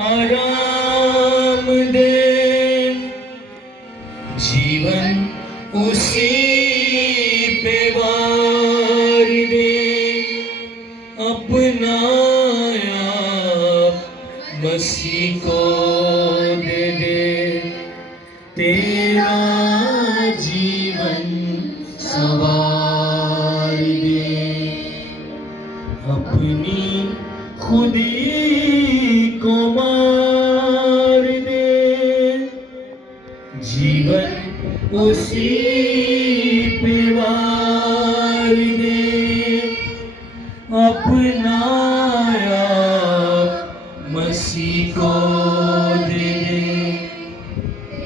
आराम दे, जीवन उसी पे वार दे, अपना आप मसीह को दे दे, तेरा जीवन सवार दे, अपनी खुदी को मार दे, जीवन उसी पे वार दे, अपना आप मसीह को दे दे,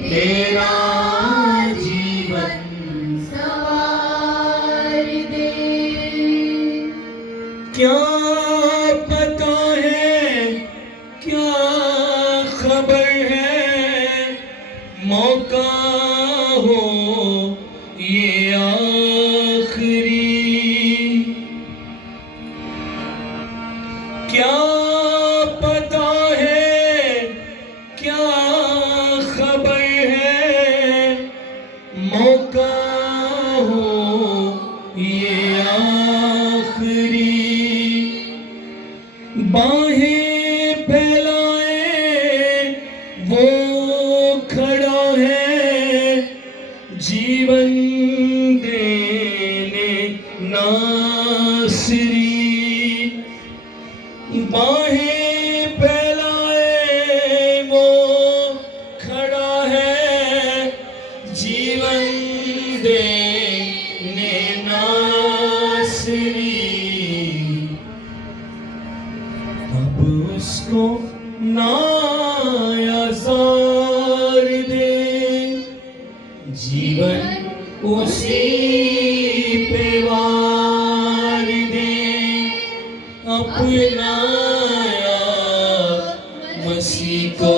तेरा जीवन सवार दे। क्या पता है, क्या खबर है, मौका हो ये आखिरी, क्या पता है, क्या खबर है, मौका हो ये आखिरी, बाहें फैलाए वो खड़ा है, जीवन देने नासरी, बाहें फैलाए वो खड़ा है, जीवन देने नासरी, अब उसको ना आज़ार दे, जीवन उसी पे वार दे, अपना आप मसीह को